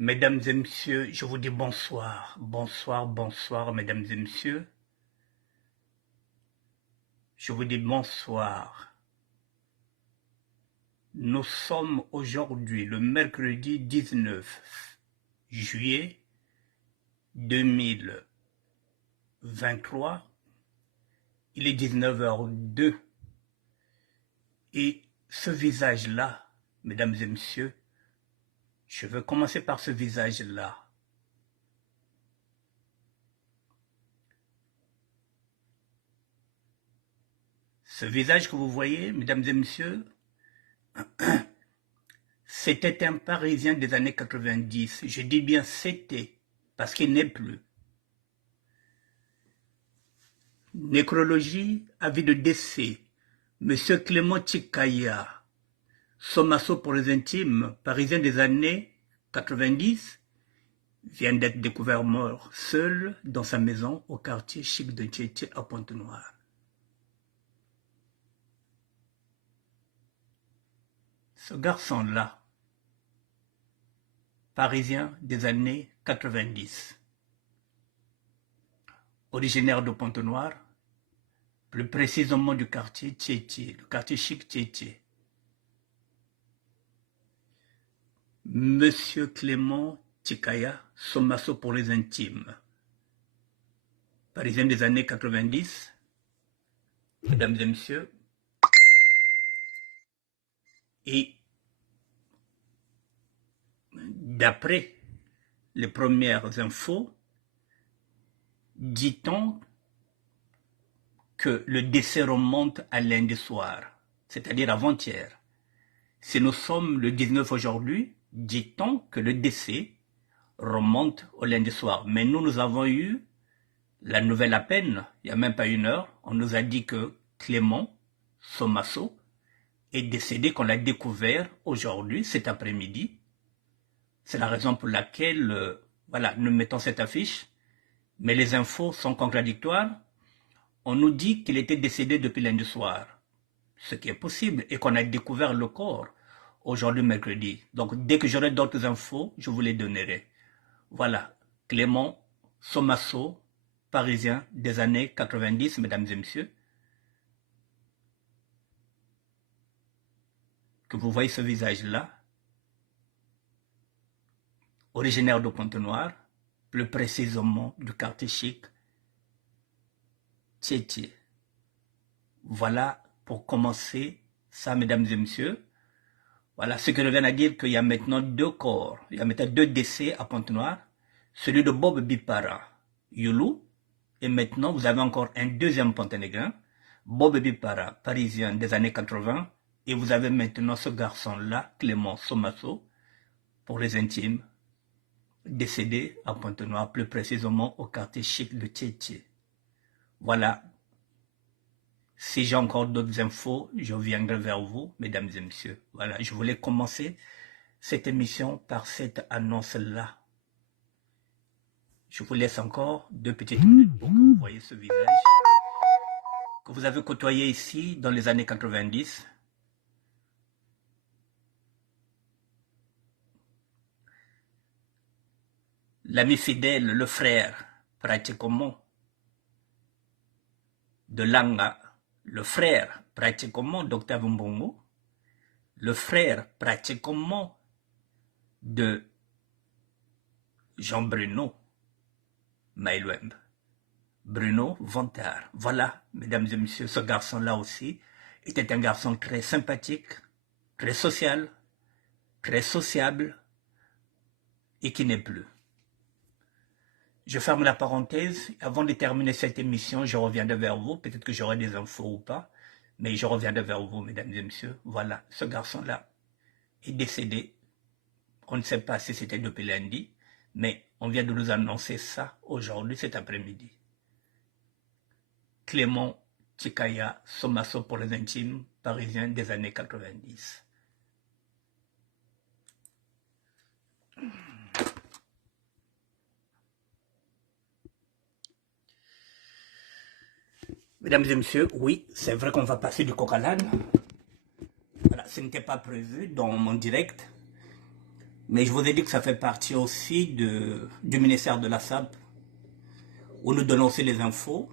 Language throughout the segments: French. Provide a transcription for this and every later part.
Mesdames et messieurs, je vous dis bonsoir, bonsoir, bonsoir, mesdames et messieurs. Je vous dis bonsoir. Nous sommes aujourd'hui le mercredi 19 juillet 2023. Il est 19h02. Et ce visage-là, mesdames et messieurs, je vais commencer par ce visage-là. Ce visage que vous voyez, mesdames et messieurs, c'était un Parisien des années 90. Je dis bien c'était, parce qu'il n'est plus. Nécrologie, avis de décès. Monsieur Clément Tchikaya, Somasso pour les intimes, Parisien des années 90, vient d'être découvert mort, seul dans sa maison au quartier chic de Tchétché à Pointe-Noire. Ce garçon-là, Parisien des années 90, originaire de Pointe-Noire, plus précisément du quartier Tchétché, le quartier chic Tchétché. Monsieur Clément Tchikaya, Somasso pour les intimes, Parisien des années 90, mesdames et messieurs, et d'après les premières infos, dit-on que le décès remonte à lundi soir, c'est-à-dire avant-hier. Si nous sommes le 19 aujourd'hui, dit-on que le décès remonte au lundi soir. Mais nous avons eu la nouvelle à peine, il n'y a même pas une heure. On nous a dit que Clément Somasso est décédé, qu'on l'a découvert aujourd'hui, cet après-midi. C'est la raison pour laquelle, voilà, nous mettons cette affiche. Mais les infos sont contradictoires. On nous dit qu'il était décédé depuis lundi soir, ce qui est possible, et qu'on a découvert le corps aujourd'hui mercredi. Donc dès que j'aurai d'autres infos, je vous les donnerai. Voilà, Clément Somasso, Parisien des années 90, mesdames et messieurs. Que vous voyez ce visage-là, originaire de Pointe-Noire, plus précisément du quartier chic, Tchétché. Voilà pour commencer ça, mesdames et messieurs. Voilà ce que je viens de dire, qu'il y a maintenant deux corps, il y a maintenant deux décès à Pointe-Noire, celui de Bob Bipara, Youlou, et maintenant vous avez encore un deuxième Ponténégrin, Bob Bipara, parisien des années 80, et vous avez maintenant ce garçon-là, Clément Somasso, pour les intimes, décédé à Pointe-Noire, plus précisément au quartier chic de Tchétché. Voilà. Si j'ai encore d'autres infos, je viendrai vers vous, mesdames et messieurs. Voilà, je voulais commencer cette émission par cette annonce-là. Je vous laisse encore 2 petites minutes pour que vous voyez ce visage que vous avez côtoyé ici dans les années 90. L'ami fidèle, le frère, pratiquement, de Langa, le frère, pratiquement, d'Octave Mbongo, le frère, pratiquement, de Jean Bruno Maïluembe, Bruno Vontard. Voilà, mesdames et messieurs, ce garçon-là aussi était un garçon très sympathique, très social, très sociable et qui n'est plus. Je ferme la parenthèse. Avant de terminer cette émission, je reviendrai vers vous. Peut-être que j'aurai des infos ou pas, mais je reviendrai vers vous, mesdames et messieurs. Voilà, ce garçon-là est décédé. On ne sait pas si c'était depuis lundi, mais on vient de nous annoncer ça aujourd'hui, cet après-midi. Clément Tchikaya, Somasso pour les intimes, parisien des années 90. Mesdames et messieurs, oui, c'est vrai qu'on va passer du coq à l'âne. Voilà, ce n'était pas prévu dans mon direct. Mais je vous ai dit que ça fait partie aussi du ministère de la SAP, où nous donnons aussi les infos.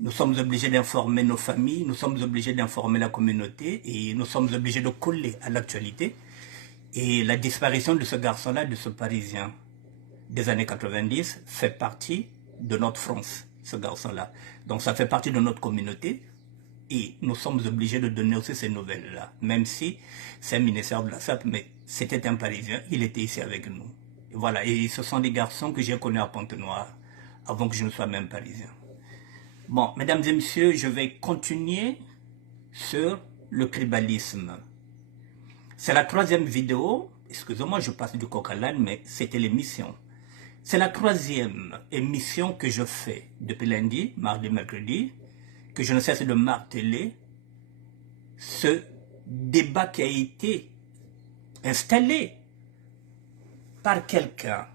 Nous sommes obligés d'informer nos familles, nous sommes obligés d'informer la communauté et nous sommes obligés de coller à l'actualité. Et la disparition de ce garçon-là, de ce Parisien des années 90, fait partie de notre France, ce garçon-là. Donc ça fait partie de notre communauté et nous sommes obligés de donner aussi ces nouvelles-là, même si c'est un ministère de la SAP, mais c'était un Parisien, il était ici avec nous. Et voilà, et ce sont des garçons que j'ai connus à Pointe-Noire, avant que je ne sois même Parisien. Bon, mesdames et messieurs, je vais continuer sur le tribalisme. C'est la troisième vidéo, excusez-moi, je passe du coq à l'âne, mais c'était l'émission. C'est la troisième émission que je fais depuis lundi, mardi, mercredi, que je ne cesse de marteler ce débat qui a été installé par quelqu'un,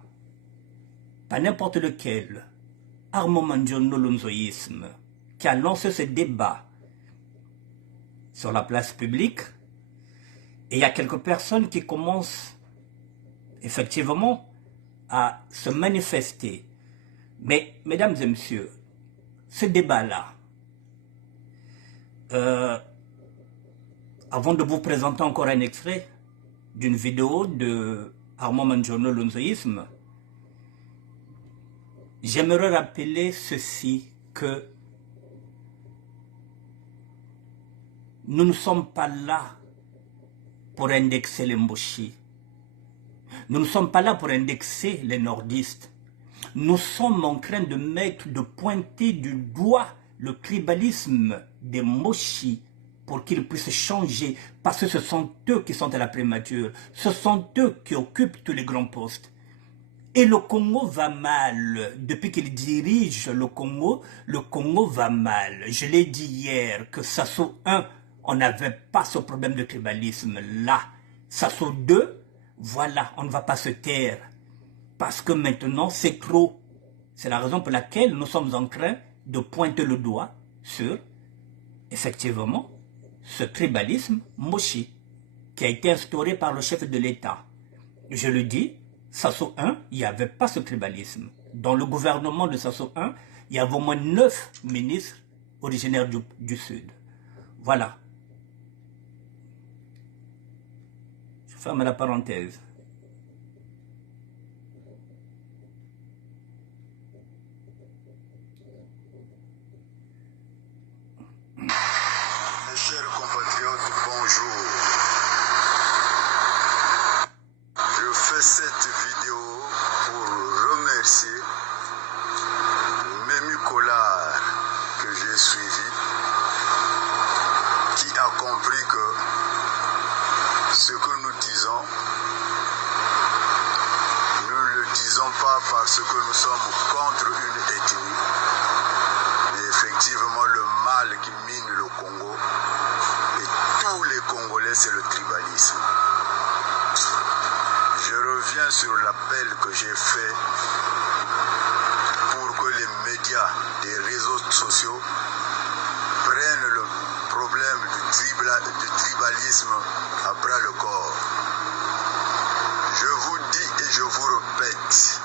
pas n'importe lequel, Armand Mandione Lonzoïsme, qui a lancé ce débat sur la place publique. Et il y a quelques personnes qui commencent effectivement à se manifester. Mais, mesdames et messieurs, ce débat-là, avant de vous présenter encore un extrait d'une vidéo de Armand Mandione Lonzoïsme, j'aimerais rappeler ceci, que nous ne sommes pas là pour indexer les Mboshi. Nous ne sommes pas là pour indexer les nordistes. Nous sommes en train de pointer du doigt le tribalisme des Moshi pour qu'ils puissent changer, parce que ce sont eux qui sont à la primature, ce sont eux qui occupent tous les grands postes. Et le Congo va mal. Depuis qu'il dirige le Congo va mal. Je l'ai dit hier que Sassou 1, on n'avait pas ce problème de tribalisme là. Sassou 2, voilà, on ne va pas se taire. Parce que maintenant, c'est trop. C'est la raison pour laquelle nous sommes en train de pointer le doigt sur, effectivement, ce tribalisme Moshi qui a été instauré par le chef de l'État. Je le dis, Sassou 1, il n'y avait pas ce tribalisme. Dans le gouvernement de Sassou 1, il y avait au moins 9 ministres originaires du Sud. Voilà. Je ferme la parenthèse. Mes chers compatriotes, bonjour. Je fais cette vidéo pour remercier Mému Collard que j'ai suivi, qui a compris que ce que nous disons, nous ne le disons pas parce que nous sommes contre une ethnie, mais effectivement le mal qui mine le Congo et tous les Congolais, c'est le tribalisme. Je reviens sur l'appel que j'ai fait pour que les médias des réseaux sociaux prennent le problème du tribalisme à bras le corps. Je vous dis et je vous répète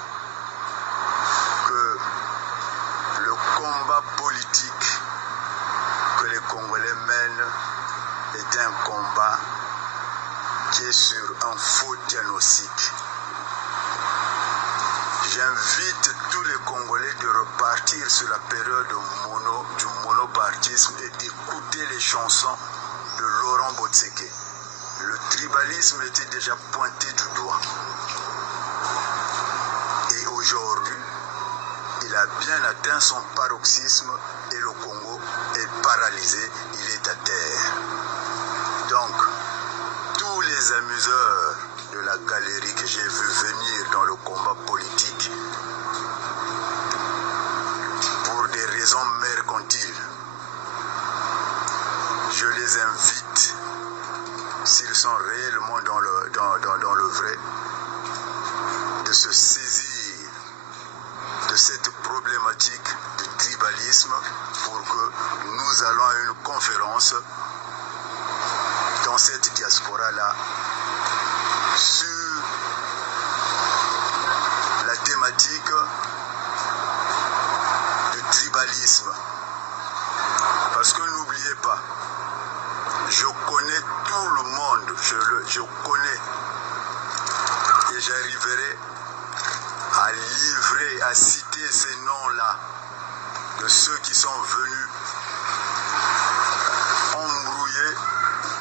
que le combat politique que les Congolais mènent est un combat qui est sur un faux diagnostic. J'invite tous les Congolais de repartir sur la période du monopartisme et d'écouter les chansons de Laurent Botseke. Le tribalisme était déjà pointé du doigt. Et aujourd'hui, il a bien atteint son paroxysme et le Congo est paralysé, il est à terre. Donc, tous les amuseurs de la galerie que j'ai vu venir dans le combat politique pour des raisons mercantiles, je les invite, s'ils sont réellement dans le vrai, de se saisir de cette problématique du tribalisme pour que nous allons à une conférence dans cette diaspora-là je connais et j'arriverai à livrer, à citer ces noms-là de ceux qui sont venus embrouiller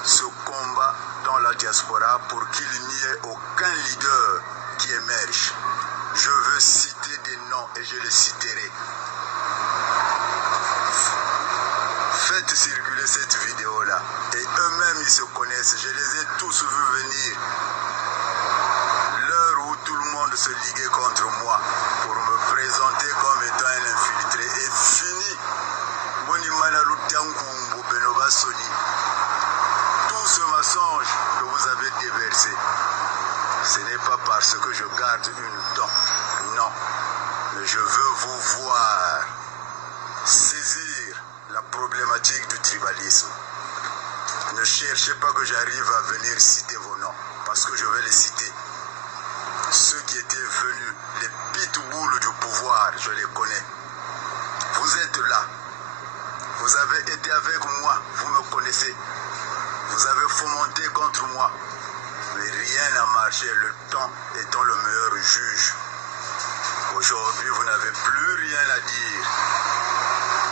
ce combat dans la diaspora pour qu'il n'y ait aucun leader qui émerge. Je veux citer des noms et je les citerai. Faites circuler cette vidéo-là. Et eux-mêmes, ils se connaissent. Je les ai tous vus venir. L'heure où tout le monde se liguait contre moi pour me présenter comme étant un infiltré est fini. Tout ce mensonge que vous avez déversé, ce n'est pas parce que je garde une dent. Non. Mais je veux vous voir saisir la problématique du tribalisme. Ne cherchez pas que j'arrive à venir citer vos noms, parce que je vais les citer. Ceux qui étaient venus, les pitbulls du pouvoir, je les connais. Vous êtes là. Vous avez été avec moi, vous me connaissez. Vous avez fomenté contre moi. Mais rien n'a marché, le temps étant le meilleur juge. Aujourd'hui, vous n'avez plus rien à dire.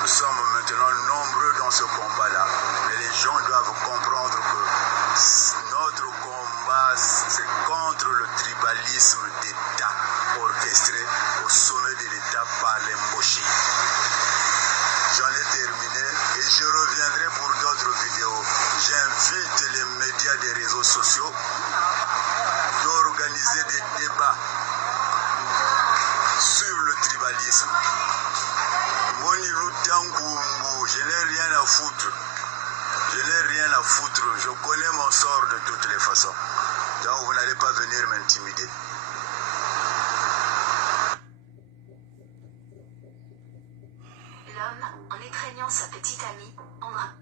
Nous sommes maintenant nombreux dans ce combat-là. Mais les gens doivent comprendre que notre combat, c'est contre le tribalisme d'État orchestré au sommet de l'État par les Mboshi. J'en ai terminé et je reviendrai pour d'autres vidéos. J'invite les médias des réseaux sociaux d'organiser des débats sur le tribalisme. Je n'ai rien à foutre. Je n'ai rien à foutre. Je connais mon sort de toutes les façons. Donc vous n'allez pas venir m'intimider. L'homme, en étreignant sa petite amie, embrasse.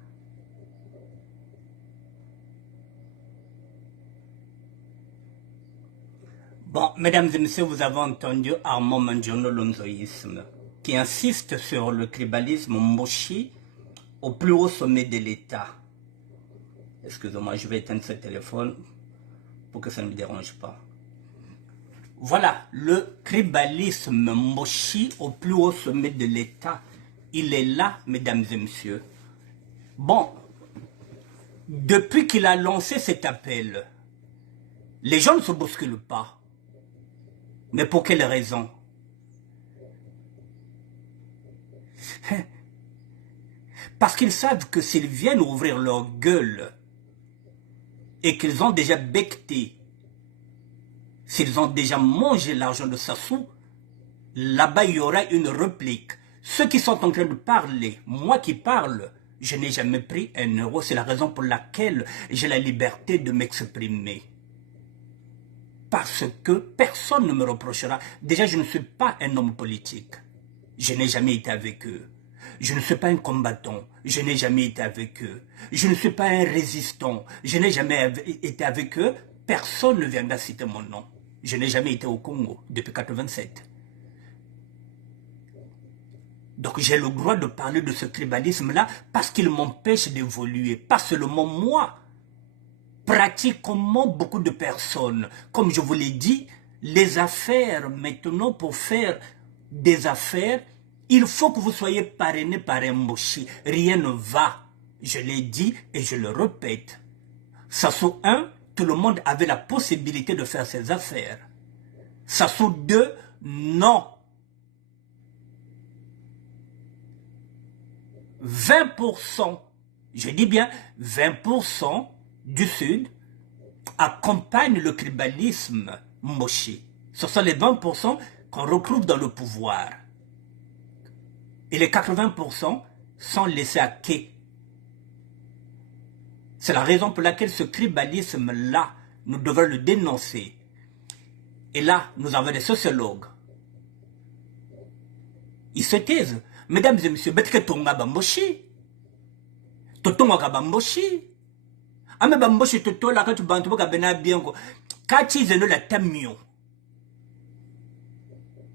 Bon, mesdames et messieurs, vous avez entendu Armand Mandjono Lonzoïsme, qui insiste sur le tribalisme Mboshi au plus haut sommet de l'État. Excusez-moi, je vais éteindre ce téléphone pour que ça ne me dérange pas. Voilà, le tribalisme Mboshi au plus haut sommet de l'État. Il est là, mesdames et messieurs. Bon, depuis qu'il a lancé cet appel, les gens ne se bousculent pas. Mais pour quelle raison? Parce qu'ils savent que s'ils viennent ouvrir leur gueule et qu'ils ont déjà becté, s'ils ont déjà mangé l'argent de Sassou, là-bas il y aura une réplique. Ceux qui sont en train de parler, moi qui parle, je n'ai jamais pris 1 euro. C'est la raison pour laquelle j'ai la liberté de m'exprimer. Parce que personne ne me reprochera. Déjà, je ne suis pas un homme politique. Je n'ai jamais été avec eux. Je ne suis pas un combattant. Je n'ai jamais été avec eux. Je ne suis pas un résistant. Je n'ai jamais été avec eux. Personne ne viendra citer mon nom. Je n'ai jamais été au Congo depuis 1987. Donc j'ai le droit de parler de ce tribalisme-là parce qu'il m'empêche d'évoluer. Pas seulement moi. Pratiquement beaucoup de personnes. Comme je vous l'ai dit, les affaires, maintenant, pour faire des affaires, il faut que vous soyez parrainé par un Mboshi. Rien ne va. Je l'ai dit et je le répète. Sassou 1, tout le monde avait la possibilité de faire ses affaires. Sassou 2, non. 20%, je dis bien 20% du Sud accompagnent le tribalisme Mboshi. Ce sont les 20% qu'on retrouve dans le pouvoir. Et les 80% sont laissés à quai. C'est la raison pour laquelle ce tribalisme-là, nous devons le dénoncer. Et là, nous avons des sociologues. Ils se taisent. Mesdames et messieurs, betke tonga bamboshi. Totonga ka bamboshi. Ame bamboshi toto la katu bantu boka bena biengo. Kati zeno la tamio.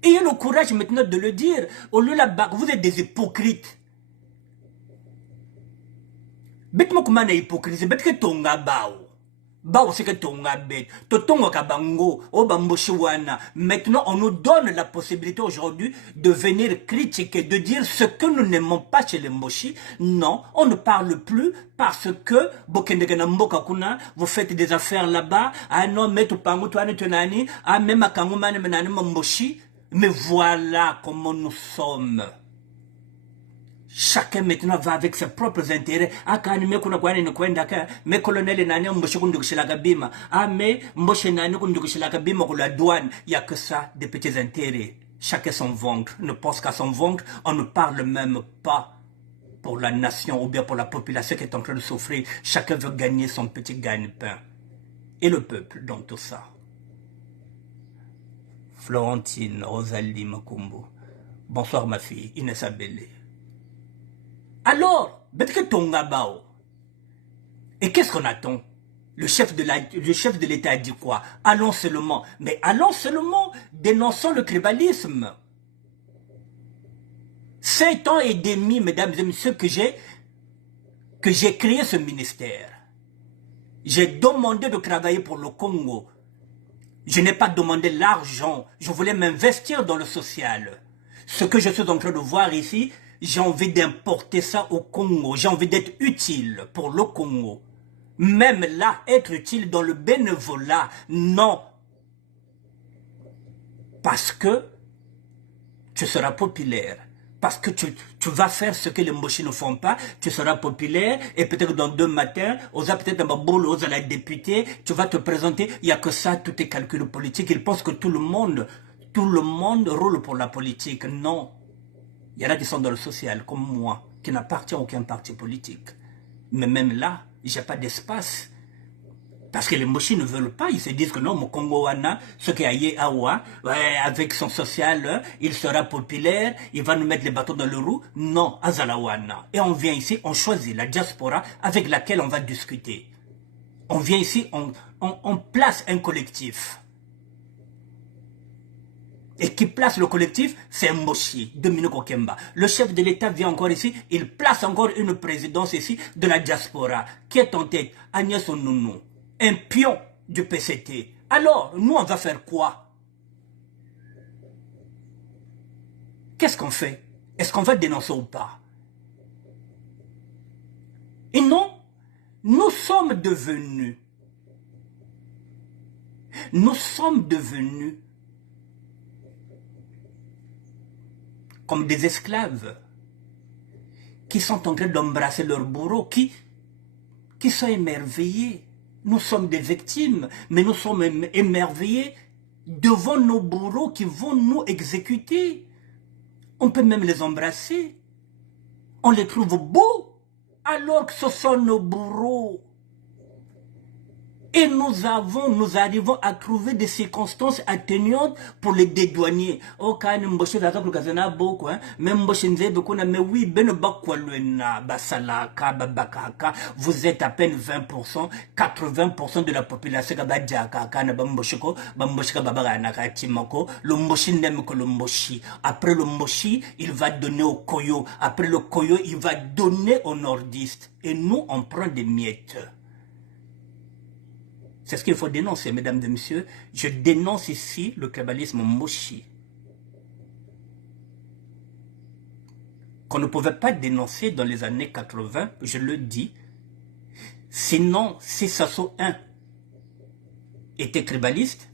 Ayez le courage maintenant de le dire. Au lieu la bague, vous êtes des hypocrites. Betmo kumana hypocrisie, betke tonga bao. Maintenant, on nous donne la possibilité aujourd'hui de venir critiquer, de dire ce que nous n'aimons pas chez les Mboshi. Non, on ne parle plus parce que vous faites des affaires là-bas. Ah non, mais voilà comment nous sommes. Chacun maintenant va avec ses propres intérêts. Ah, quand me kuna kwa ni kwenda ka me colonel nani mboshe kundukishila bima. Ah, me mboshe nani kundukishila bima pour la douane. Il y a que ça, des petits intérêts. Chacun son ventre, ne pense qu'à son ventre. On ne parle même pas pour la nation ou bien pour la population qui est en train de souffrir. Chacun veut gagner son petit gagne-pain. Et le peuple dans tout ça. Florentine Rosalie Makumbo. Bonsoir ma fille, Inès Abélé. Alors, et qu'est-ce qu'on attend? Le chef de l'État a dit quoi? Allons seulement. Mais allons seulement, dénonçons le tribalisme. 7 ans et demi, mesdames et messieurs, que j'ai créé ce ministère. J'ai demandé de travailler pour le Congo. Je n'ai pas demandé l'argent. Je voulais m'investir dans le social. Ce que je suis en train de voir ici, j'ai envie d'importer ça au Congo. J'ai envie d'être utile pour le Congo. Même là, être utile dans le bénévolat, non. Parce que tu seras populaire. Parce que tu vas faire ce que les Mboshi ne font pas. Tu seras populaire et peut-être dans 2 matins, peut-être un baboule, aux la députée, tu vas te présenter. Il n'y a que ça, tout est calcul politique. Ils pensent que tout le monde roule pour la politique. Non. Il y en a qui sont dans le social, comme moi, qui n'appartient à aucun parti politique. Mais même là, j'ai pas d'espace. Parce que les Mboshi ne veulent pas. Ils se disent que non, mon Congo Wana, ce qui a yé Awa, avec son social, il sera populaire, il va nous mettre les bâtons dans le roue. Non, Azalawana. Et on vient ici, on choisit la diaspora avec laquelle on va discuter. On vient ici, on place un collectif. Et qui place le collectif, c'est Mboshi, Dominique Okemba. Le chef de l'État vient encore ici, il place encore une présidence ici de la diaspora. Qui est en tête? Agnès Onounou, un pion du PCT. Alors, nous, on va faire quoi? Qu'est-ce qu'on fait? Est-ce qu'on va dénoncer ou pas? Et non, nous sommes devenus comme des esclaves qui sont en train d'embrasser leur bourreau, qui sont émerveillés. Nous sommes des victimes, mais nous sommes émerveillés devant nos bourreaux qui vont nous exécuter. On peut même les embrasser. On les trouve beaux, alors que ce sont nos bourreaux. Et nous arrivons à trouver des circonstances atténuantes pour les dédouaner. Oh, quand Mboshi Razak Lukazana beaucoup, même Mboshi Nzebe Kuna, mais oui, Bakwaluena, Basalaka, Babakaka, vous êtes à peine 20%, 80% de la population Kabadjaka, Kana Bamboshiko, Bamboshika Babaranaka, Timoko, le Mboshi n'aime que le Mboshi. Après le Mboshi, il va donner au Koyo. Après le Koyo, il va donner aux nordistes. Et nous, on prend des miettes. C'est ce qu'il faut dénoncer, mesdames et messieurs. Je dénonce ici le tribalisme Mboshi. Qu'on ne pouvait pas dénoncer dans les années 80, je le dis. Sinon, si Sasso 1 était tribaliste,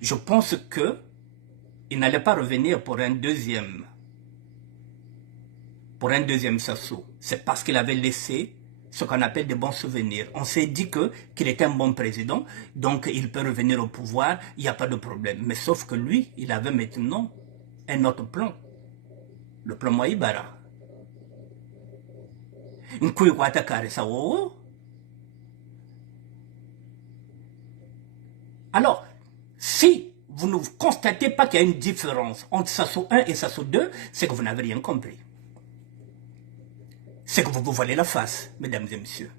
je pense qu'il n'allait pas revenir pour un deuxième Sasso. C'est parce qu'il avait laissé ce qu'on appelle des bons souvenirs. On s'est dit qu'il était un bon président, donc il peut revenir au pouvoir, il n'y a pas de problème. Mais sauf que lui, il avait maintenant un autre plan. Le plan Moïbara. Alors, si vous ne constatez pas qu'il y a une différence entre Sasso 1 et Sasso 2, c'est que vous n'avez rien compris. C'est que vous vous voilez la face, mesdames et messieurs.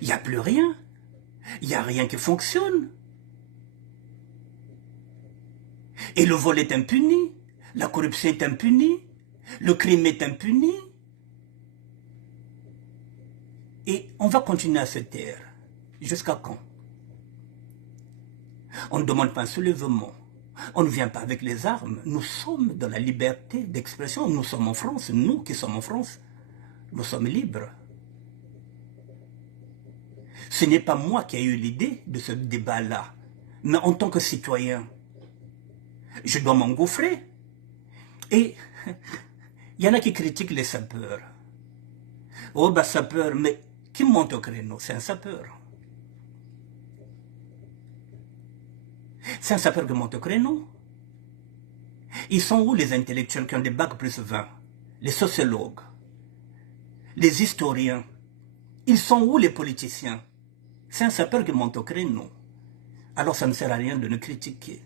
Il n'y a plus rien. Il n'y a rien qui fonctionne. Et le vol est impuni. La corruption est impunie. Le crime est impuni. Et on va continuer à se taire. Jusqu'à quand? On ne demande pas un soulèvement. On ne vient pas avec les armes. Nous sommes dans la liberté d'expression. Nous sommes en France. Nous qui sommes en France, nous sommes libres. Ce n'est pas moi qui ai eu l'idée de ce débat-là. Mais en tant que citoyen, je dois m'engouffrer. Et il y en a qui critiquent les sapeurs. Oh, bah sapeur, mais qui monte au créneau? C'est un sapeur. C'est un sapeur qui monte au créneau. Ils sont où les intellectuels qui ont des bacs plus 20? Les sociologues? Les historiens? Ils sont où les politiciens? C'est un sapeur qui monte au créneau. Alors ça ne sert à rien de nous critiquer.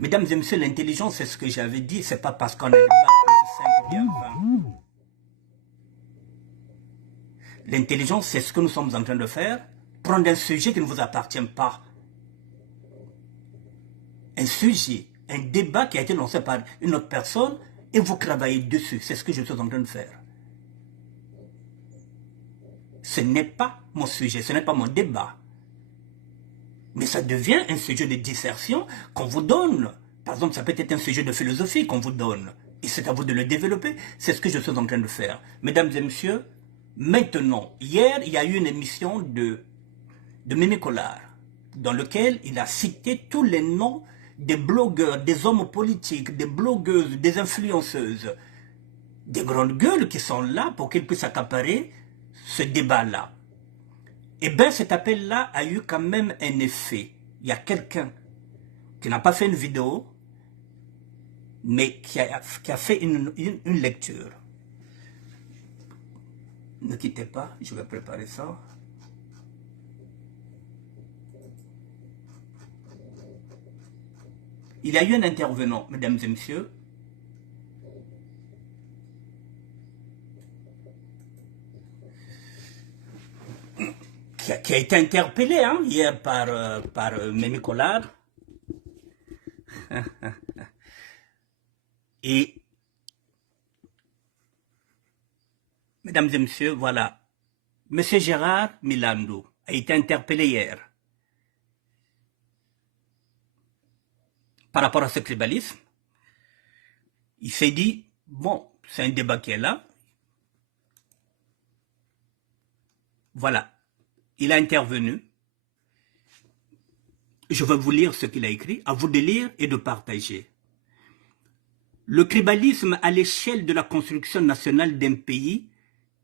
Mesdames et messieurs, l'intelligence, c'est ce que j'avais dit, c'est pas parce qu'on a des bacs plus 5 ou bien 20. L'intelligence, c'est ce que nous sommes en train de faire. Prendre un sujet qui ne vous appartient pas. Un sujet, un débat qui a été lancé par une autre personne et vous travaillez dessus. C'est ce que je suis en train de faire. Ce n'est pas mon sujet, ce n'est pas mon débat. Mais ça devient un sujet de dissertation qu'on vous donne. Par exemple, ça peut être un sujet de philosophie qu'on vous donne. Et c'est à vous de le développer. C'est ce que je suis en train de faire. Mesdames et messieurs, maintenant, hier, il y a eu une émission de Mémé Collard, dans laquelle il a cité tous les noms des blogueurs, des hommes politiques, des blogueuses, des influenceuses, des grandes gueules qui sont là pour qu'ils puissent accaparer ce débat-là. Eh bien, cet appel-là a eu quand même un effet. Il y a quelqu'un qui n'a pas fait une vidéo, mais qui a fait une lecture. Ne quittez pas, je vais préparer ça. Il y a eu un intervenant, mesdames et messieurs, qui a été interpellé hier par Mémé Collard. Et, mesdames et messieurs, voilà, M. Gérard Milando a été interpellé hier par rapport à ce tribalisme. Il s'est dit, bon, c'est un débat qui est là. Voilà. Il a intervenu. Je vais vous lire ce qu'il a écrit, à vous de lire et de partager. Le tribalisme à l'échelle de la construction nationale d'un pays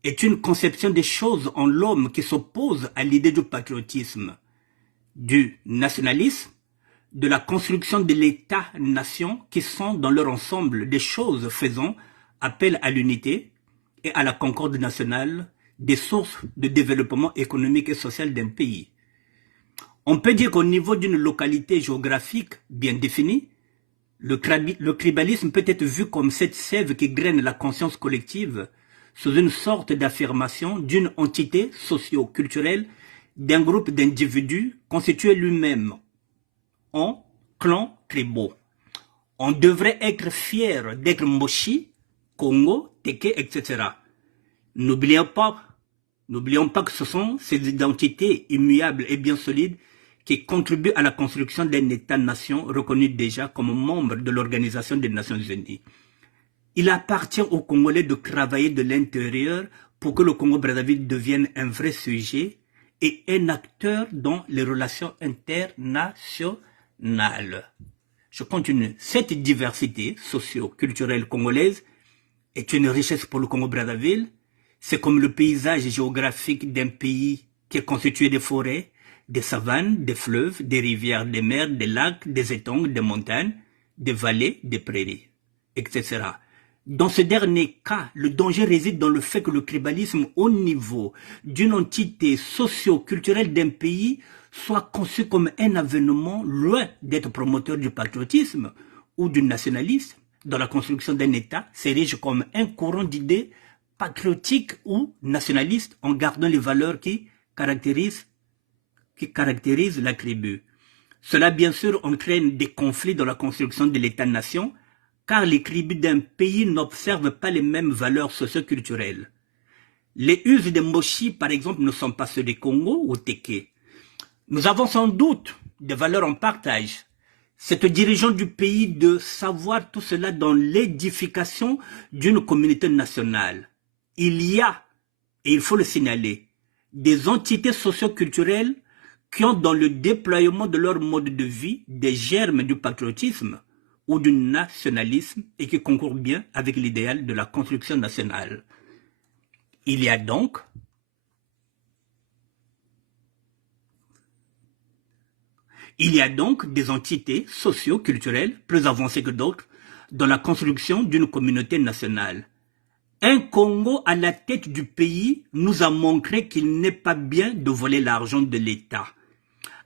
est une conception des choses en l'homme qui s'oppose à l'idée du patriotisme, du nationalisme, de la construction de l'État-nation qui sont dans leur ensemble des choses faisant appel à l'unité et à la concorde nationale des sources de développement économique et social d'un pays. On peut dire qu'au niveau d'une localité géographique bien définie, le tribalisme peut être vu comme cette sève qui graine la conscience collective sous une sorte d'affirmation d'une entité socio-culturelle d'un groupe d'individus constitué lui-même en clans tribaux. On devrait être fier d'être Moshi, Congo, Teke, etc. N'oublions pas que ce sont ces identités immuables et bien solides qui contribuent à la construction d'un État-nation reconnu déjà comme membre de l'Organisation des Nations Unies. Il appartient aux Congolais de travailler de l'intérieur pour que le Congo-Brazzaville devienne un vrai sujet et un acteur dans les relations internationales. Je continue. Cette diversité socio-culturelle congolaise est une richesse pour le Congo-Brazzaville. C'est comme le paysage géographique d'un pays qui est constitué de forêts, des savanes, des fleuves, des rivières, des mers, des lacs, des étangs, des montagnes, des vallées, des prairies, etc. Dans ce dernier cas, le danger réside dans le fait que le tribalisme au niveau d'une entité socio-culturelle d'un pays soit conçu comme un avènement loin d'être promoteur du patriotisme ou du nationalisme. Dans la construction d'un État, s'érige comme un courant d'idées patriotiques ou nationalistes en gardant les valeurs qui caractérisent la tribu. Cela, bien sûr, entraîne des conflits dans la construction de l'État-nation, car les tribus d'un pays n'observent pas les mêmes valeurs socio-culturelles. Les us de Moshi, par exemple, ne sont pas ceux des Congo ou Teke. Nous avons sans doute des valeurs en partage. C'est aux dirigeants du pays de savoir tout cela dans l'édification d'une communauté nationale. Il y a, et il faut le signaler, des entités socio-culturelles qui ont dans le déploiement de leur mode de vie des germes du patriotisme ou du nationalisme et qui concourent bien avec l'idéal de la construction nationale. Il y a donc des entités socio-culturelles plus avancées que d'autres dans la construction d'une communauté nationale. Un Congo à la tête du pays nous a montré qu'il n'est pas bien de voler l'argent de l'État.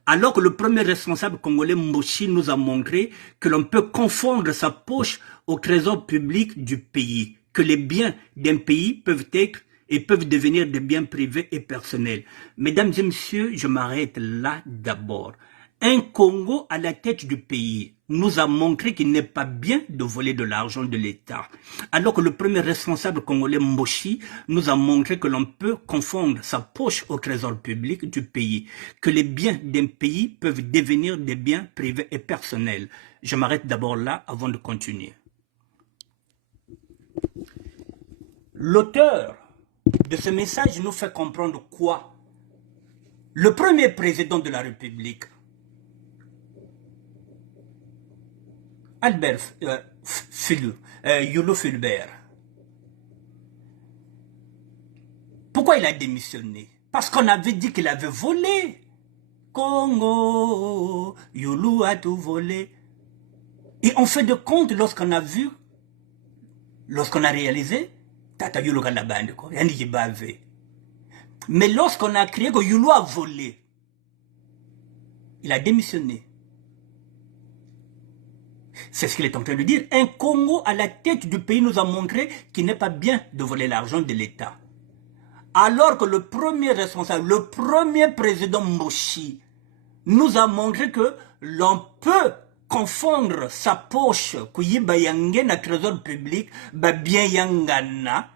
Alors que le premier responsable congolais Moshi nous a montré que l'on peut confondre sa poche au trésor public du pays, que les biens d'un pays peuvent être et peuvent devenir des biens privés et personnels. Mesdames et messieurs, je m'arrête là d'abord. Un Congo à la tête du pays nous a montré qu'il n'est pas bien de voler de l'argent de l'État. Alors que le premier responsable congolais Moshi nous a montré que l'on peut confondre sa poche au trésor public du pays, que les biens d'un pays peuvent devenir des biens privés et personnels. Je m'arrête d'abord là avant de continuer. L'auteur de ce message nous fait comprendre quoi? Le premier président de la République, Albert Yolo Fulbert. Pourquoi il a démissionné? Parce qu'on avait dit qu'il avait volé. Congo, Yolo a tout volé. Et on fait de compte lorsqu'on a vu, lorsqu'on a réalisé, Tata Yolo a la bande, quoi. Mais lorsqu'on a crié que Yolo a volé, il a démissionné. C'est ce qu'il est en train de dire. Un Congo à la tête du pays nous a montré qu'il n'est pas bien de voler l'argent de l'État. Alors que le premier responsable, le premier président Moshi, nous a montré que l'on peut confondre sa poche, kuyiba yange na trésor public, ba bien yangana,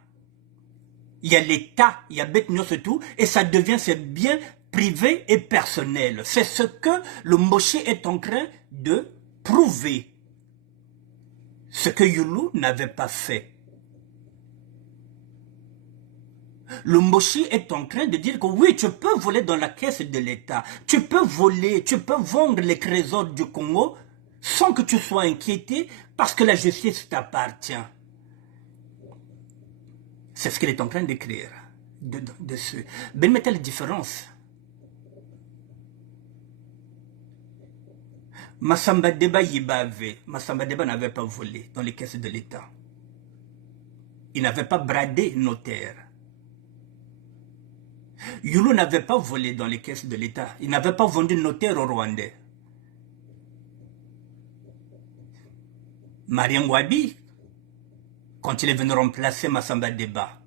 il y a l'État, il y a Betnyo tout, et ça devient ses biens privés et personnels. C'est ce que le Moshi est en train de prouver. Ce que Yulu n'avait pas fait. Le Moshi est en train de dire que oui, tu peux voler dans la caisse de l'État, tu peux voler, tu peux vendre les trésors du Congo sans que tu sois inquiété parce que la justice t'appartient. C'est ce qu'il est en train d'écrire dessus. Ben, mettez la différence. Massamba Deba Yibave, Massamba Deba n'avait pas volé dans les caisses de l'État. Il n'avait pas bradé notaire. Yulu n'avait pas volé dans les caisses de l'État. Il n'avait pas vendu notaire au Rwandais. Marien Ngouabi, quand il est venu remplacer Massamba Deba,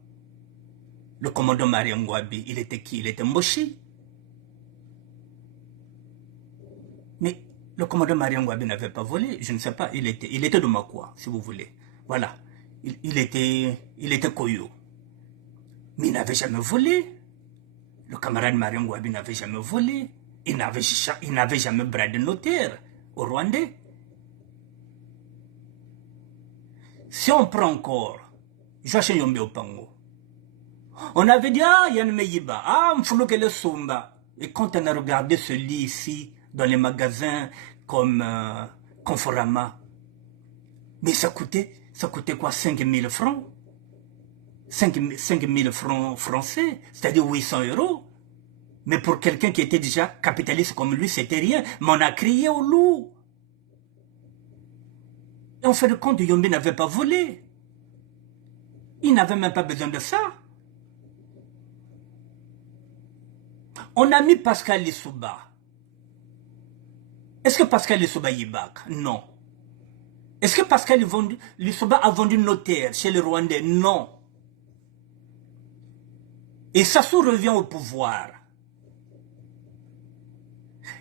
le commandant Marien Ngouabi, il était qui? Il était Moshi. Mais le commandant Marien Ngouabi n'avait pas volé, je ne sais pas, il était de Makwa, si vous voulez. Voilà, il était Koyo. Mais il n'avait jamais volé. Le camarade Marien Ngouabi n'avait jamais volé. Il n'avait jamais bradé notaire au Rwandais. Si on prend encore Joachim Yombe Opango, on avait dit, ah, Yann Meyiba, ah, Mfoulouk le Somba. Et quand on a regardé ce lit ici, dans les magasins comme Conforama, mais ça coûtait quoi? 5 000 francs 5 000 francs français, c'est-à-dire 800 €. Mais pour quelqu'un qui était déjà capitaliste comme lui, c'était rien. Mais on a crié au loup. Et en fait de compte, Yombe n'avait pas volé. Il n'avait même pas besoin de ça. On a mis Pascal Lissouba. Est-ce que Pascal Lissouba Yibak? Non. Est-ce que Pascal Lissouba a vendu notaire chez les Rwandais? Non. Et Sassou revient au pouvoir.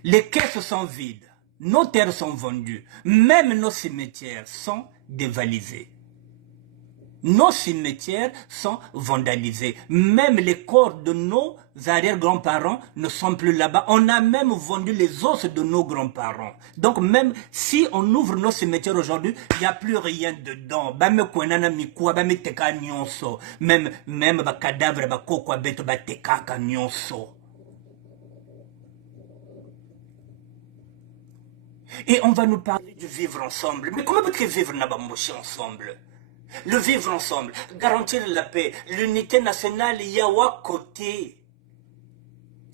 Les caisses sont vides. Nos terres sont vendues. Même nos cimetières sont dévalisés. Nos cimetières sont vandalisés. Même les corps de nos arrière-grands-parents ne sont plus là-bas. On a même vendu les os de nos grands-parents. Donc même si on ouvre nos cimetières aujourd'hui, il n'y a plus rien dedans. Même les cadavres, et on va nous parler du vivre ensemble. Mais comment peut-on vivre ensemble? Le vivre ensemble, garantir la paix, l'unité nationale, yawa côté.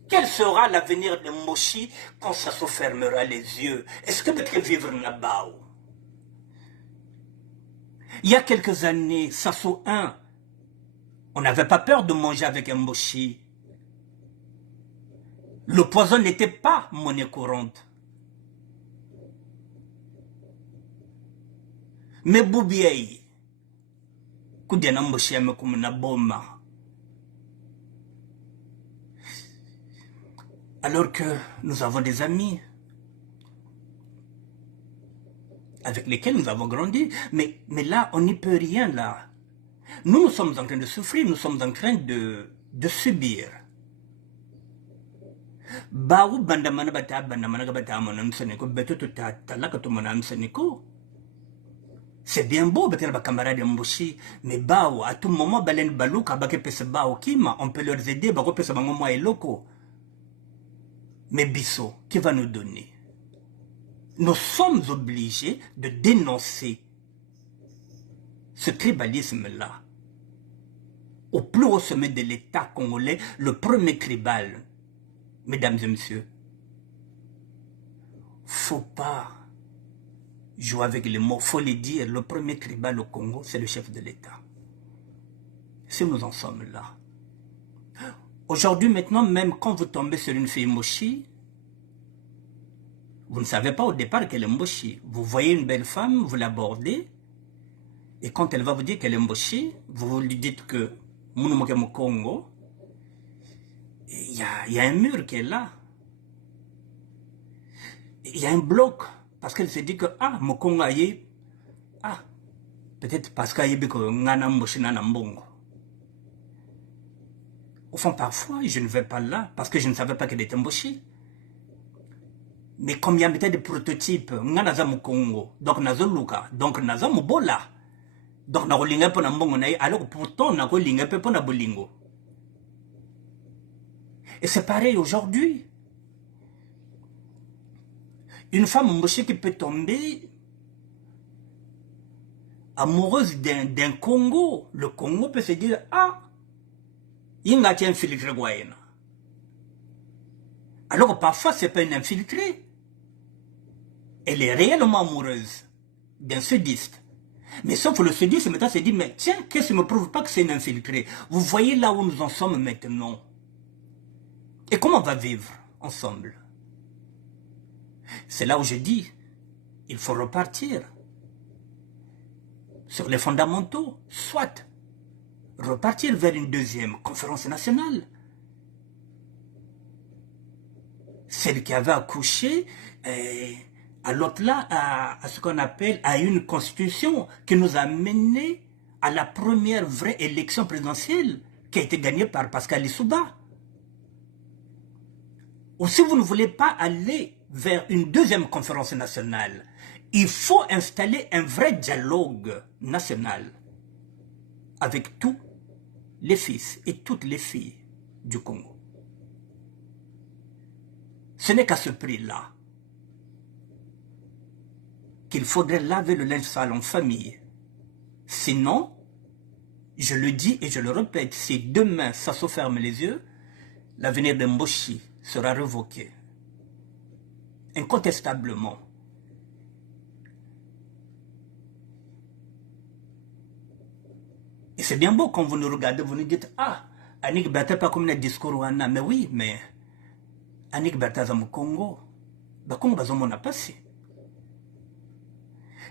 Quel sera l'avenir de Moshi quand ça se fermera les yeux? Est-ce que peut-on vivre là-bas? Il y a quelques années, Sasso 1, on n'avait pas peur de manger avec un Moshi. Le poison n'était pas monnaie courante. Mais Boubiaï, alors que nous avons des amis avec lesquels nous avons grandi, mais là, on n'y peut rien là. Nous sommes en train de souffrir, nous sommes en train de subir. C'est bien beau, peut-être camarade Mboshi, mais bao, à tout moment, balen balouka, pese bao kima, on peut leur aider, pese bango et loko. Mais Bisso, qui va nous donner? Nous sommes obligés de dénoncer ce tribalisme-là. Au plus haut sommet de l'État congolais, le premier tribal, mesdames et messieurs, faut pas jouer avec les mots, faut les dire, le premier tribal au Congo, c'est le chef de l'État. Si nous en sommes là. Aujourd'hui, maintenant, même quand vous tombez sur une fille Moshi, vous ne savez pas au départ qu'elle est Moshi. Vous voyez une belle femme, vous l'abordez, et quand elle va vous dire qu'elle est Moshi, vous lui dites que Mounoumoke Congo, il y a un mur qui est là. Il y a un bloc. Parce qu'elle se dit que, Mokongo aye, peut-être parce qu'aye biko ngana mboshina na mbongo. Au fond, parfois, je ne vais pas là parce que je ne savais pas qu'elle était mboshi. Mais comme il y a peut-être des prototypes, ngana za Mokongo, donc nazo luka, donc naza mubola. Donc na kolinga po na mbongo na ye, alors pourtant na kolinga po na bolingo. Et c'est pareil aujourd'hui. Une femme mboshi qui peut tomber amoureuse d'un Congo. Le Congo peut se dire, il y a un infiltré. Alors parfois, ce n'est pas une infiltrée. Elle est réellement amoureuse d'un sudiste. Mais sauf que le sudiste, maintenant, se dit, mais tiens, qu'est-ce qui me prouve pas que c'est une infiltrée? Vous voyez là où nous en sommes maintenant. Et comment on va vivre ensemble? C'est là où je dis, il faut repartir sur les fondamentaux, soit repartir vers une deuxième conférence nationale. Celle qui avait accouché à l'autre là, à ce qu'on appelle à une constitution qui nous a mené à la première vraie élection présidentielle qui a été gagnée par Pascal Lissouba. Ou si vous ne voulez pas aller vers une deuxième conférence nationale, il faut installer un vrai dialogue national avec tous les fils et toutes les filles du Congo. Ce n'est qu'à ce prix-là qu'il faudrait laver le linge sale en famille. Sinon, je le dis et je le répète, si demain ça se ferme les yeux, l'avenir de Mboshi sera révoqué. Incontestablement. Et c'est bien beau quand vous nous regardez, vous nous dites, Annick Bertha pas comme le discours, mais oui, mais Annick Bertha za Congo, Congo bazomona passé.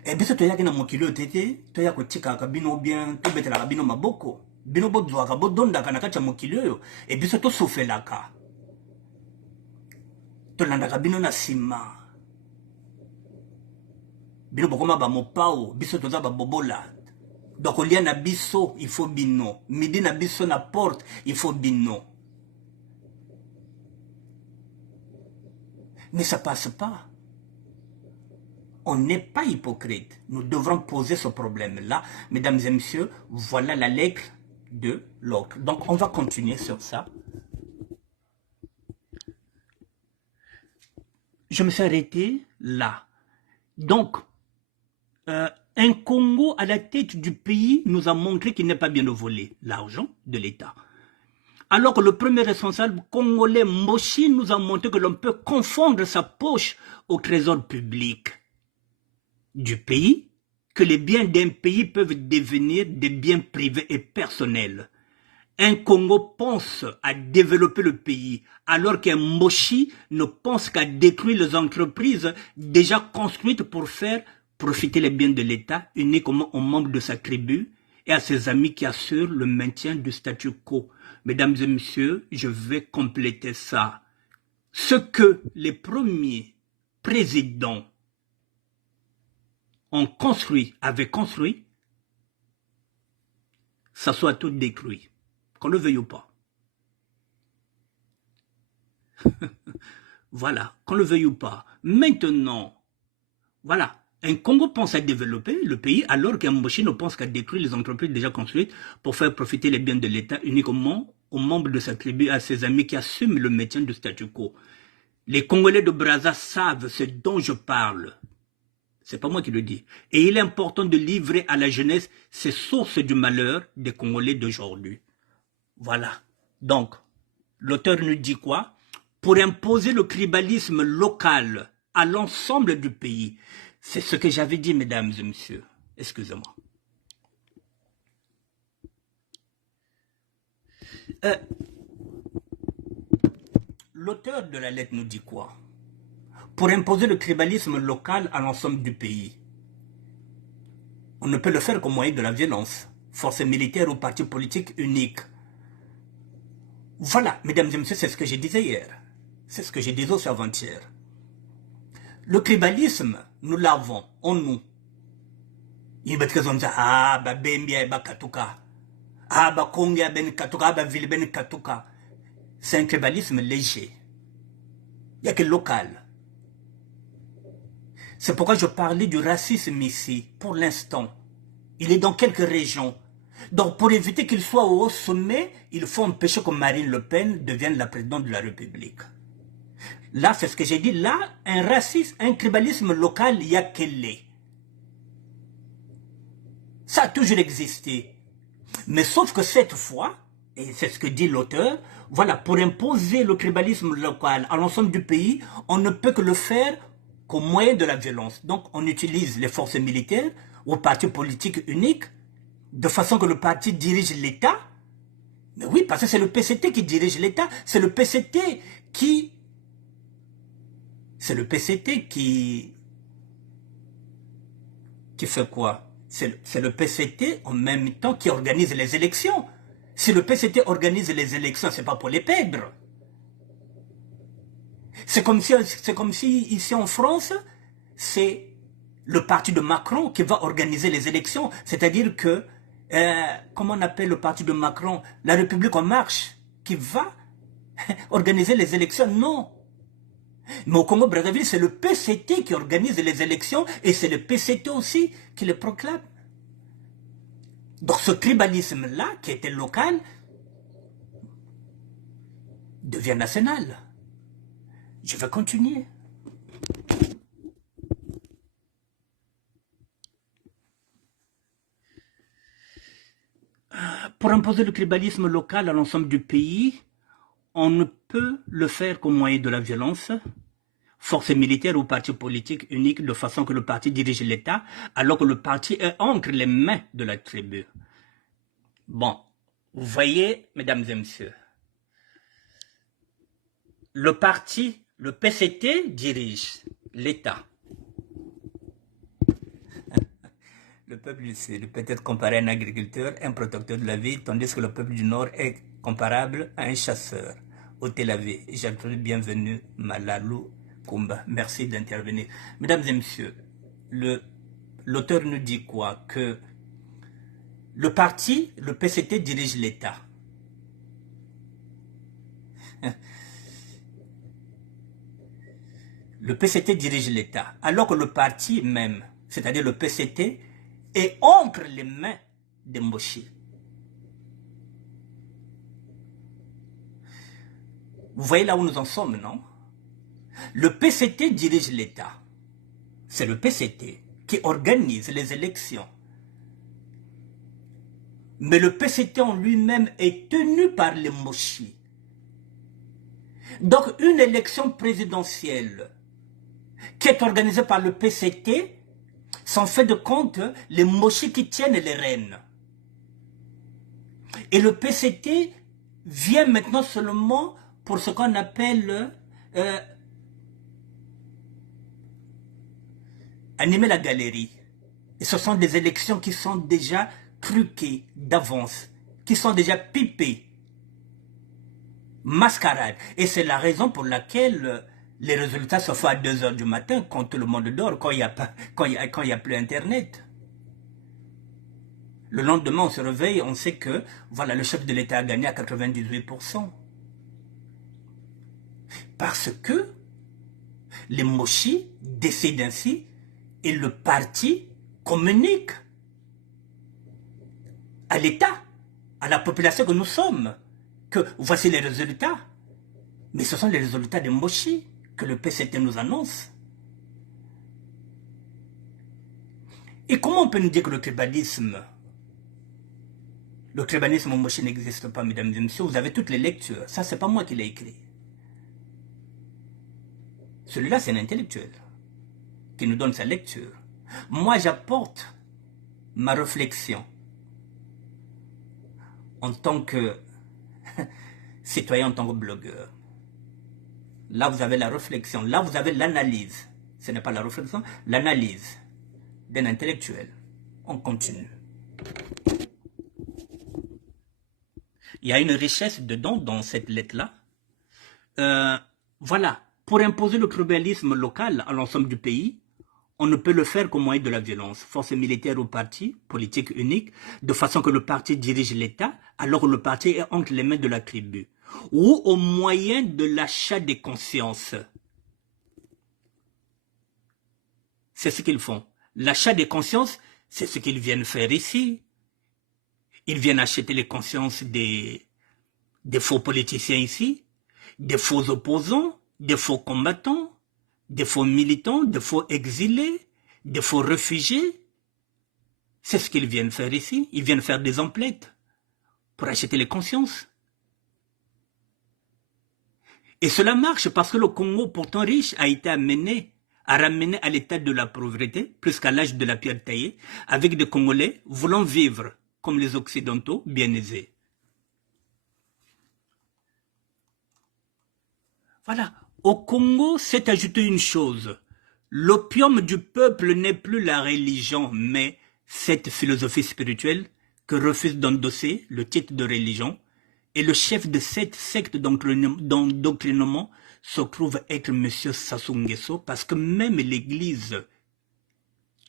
Et bien, tu as un mokilo tete, tu as un kabino bien, tu as un kabino maboko, bino bodwa kabodonda kanakacha mokilo, et bien, tu souffles la ka. Tu as un kabino na sima. Bino bokoma ba mopao, biso toza ba bobola. Donc, il y a un abisso, il faut bino. Midi na biso na porte, il faut bino. Mais ça passe pas. On n'est pas hypocrite. Nous devrons poser ce problème-là. Mesdames et messieurs, voilà la lettre de l'autre. Donc, on va continuer sur ça. Je me suis arrêté là. Donc, un Congo à la tête du pays nous a montré qu'il n'est pas bien de voler l'argent de l'État. Alors que le premier responsable congolais, Mboshi, nous a montré que l'on peut confondre sa poche au trésor public du pays, que les biens d'un pays peuvent devenir des biens privés et personnels. Un Congo pense à développer le pays, alors qu'un Mboshi ne pense qu'à détruire les entreprises déjà construites pour faire profiter les biens de l'État uniquement aux membres de sa tribu et à ses amis qui assurent le maintien du statu quo. Mesdames et messieurs, je vais compléter ça. Ce que les premiers présidents avaient construit, ça soit tout détruit, qu'on le veuille ou pas. Voilà, qu'on le veuille ou pas. Maintenant, voilà, un Congo pense à développer le pays alors qu'un Mboshi ne pense qu'à détruire les entreprises déjà construites pour faire profiter les biens de l'État uniquement aux membres de sa tribu et à ses amis qui assument le maintien du statu quo. Les Congolais de Brazza savent ce dont je parle. C'est pas moi qui le dis. Et il est important de livrer à la jeunesse ces sources du malheur des Congolais d'aujourd'hui. Voilà. Donc, l'auteur nous dit quoi? Pour imposer le tribalisme local à l'ensemble du pays. C'est ce que j'avais dit, mesdames et messieurs. Excusez-moi. L'auteur de la lettre nous dit quoi? Pour imposer le tribalisme local à l'ensemble du pays. On ne peut le faire qu'au moyen de la violence, forces militaires ou partis politiques uniques. Voilà, mesdames et messieurs, c'est ce que je disais hier. C'est ce que je disais aussi avant-hier. Le tribalisme, nous l'avons en nous. Il ah, bah, Bembia, bah, Katuka. Ah, bah, Kongia, ben Katuka, bah, Ville, ben Katuka. C'est un tribalisme léger. Il n'y a que local. C'est pourquoi je parlais du racisme ici, pour l'instant. Il est dans quelques régions. Donc, pour éviter qu'il soit au haut sommet, il faut empêcher que Marine Le Pen devienne la présidente de la République. Là, c'est ce que j'ai dit. Là, un racisme, un tribalisme local, il y a qu'elle est. Ça a toujours existé. Mais sauf que cette fois, et c'est ce que dit l'auteur, voilà, pour imposer le tribalisme local à l'ensemble du pays, on ne peut que le faire qu'au moyen de la violence. Donc, on utilise les forces militaires ou partis politiques uniques, de façon que le parti dirige l'État. Mais oui, parce que c'est le PCT qui dirige l'État. C'est le PCT qui... C'est le PCT qui fait quoi? C'est le PCT en même temps qui organise les élections. Si le PCT organise les élections, c'est pas pour les perdre. C'est comme si ici en France, c'est le parti de Macron qui va organiser les élections. C'est-à-dire que, comment on appelle le parti de Macron? La République en marche, qui va organiser les élections? Non. Mais au Congo-Brazzaville, c'est le PCT qui organise les élections et c'est le PCT aussi qui les proclame. Donc ce tribalisme-là, qui était local, devient national. Je vais continuer. Pour imposer le tribalisme local à l'ensemble du pays, on ne peut le faire qu'au moyen de la violence, forces militaires ou partis politiques uniques, de façon que le parti dirige l'État, alors que le parti est entre les mains de la tribu. Bon, vous voyez, mesdames et messieurs, le parti, le PCT dirige l'État. Le peuple du Sud peut être comparé à un agriculteur, un protecteur de la vie, tandis que le peuple du Nord est comparable à un chasseur. Au Tel Aviv, j'appelle bienvenue Malalou Kumba. Merci d'intervenir. Mesdames et messieurs, l'auteur nous dit quoi? Que le parti, le PCT dirige l'État. Le PCT dirige l'État, alors que le parti même, c'est-à-dire le PCT, est entre les mains de Mboshi. Vous voyez là où nous en sommes, non? Le PCT dirige l'État. C'est le PCT qui organise les élections. Mais le PCT en lui-même est tenu par les Mboshi. Donc une élection présidentielle qui est organisée par le PCT, sont fait de compte les Mboshi qui tiennent les rênes. Et le PCT vient maintenant seulement pour ce qu'on appelle animer la galerie. Et ce sont des élections qui sont déjà truquées d'avance, qui sont déjà pipées. Mascarade. Et c'est la raison pour laquelle les résultats se font à 2 h du matin quand tout le monde dort, quand il n'y a plus Internet. Le lendemain, on se réveille, on sait que voilà, le chef de l'État a gagné à 98%. Parce que les Mboshi décident ainsi et le parti communique à l'État, à la population que nous sommes, que voici les résultats. Mais ce sont les résultats des Mboshi que le PCT nous annonce. Et comment on peut nous dire que le tribalisme Mboshi n'existe pas, mesdames et messieurs? Vous avez toutes les lectures. Ça, c'est pas moi qui l'ai écrit. Celui-là, c'est un intellectuel qui nous donne sa lecture. Moi, j'apporte ma réflexion en tant que citoyen, en tant que blogueur. Là, vous avez la réflexion. Là, vous avez l'analyse. Ce n'est pas la réflexion, l'analyse d'un intellectuel. On continue. Il y a une richesse dedans, dans cette lettre-là. Voilà. Pour imposer le tribalisme local à l'ensemble du pays, on ne peut le faire qu'au moyen de la violence. Force militaire ou parti, politique unique, de façon que le parti dirige l'État, alors que le parti est entre les mains de la tribu. Ou au moyen de l'achat des consciences. C'est ce qu'ils font. L'achat des consciences, c'est ce qu'ils viennent faire ici. Ils viennent acheter les consciences des faux politiciens ici, des faux opposants, des faux combattants, des faux militants, des faux exilés, des faux réfugiés. C'est ce qu'ils viennent faire ici. Ils viennent faire des emplettes pour acheter les consciences. Et cela marche parce que le Congo, pourtant riche, a été ramené à l'état de la pauvreté, plus qu'à l'âge de la pierre taillée, avec des Congolais voulant vivre comme les Occidentaux, bien aisés. Voilà. Au Congo s'est ajouté une chose. L'opium du peuple n'est plus la religion, mais cette philosophie spirituelle que refuse d'endosser le titre de religion. Et le chef de cette secte d'endoctrinement se trouve être M. Sassou Nguesso, parce que même l'église,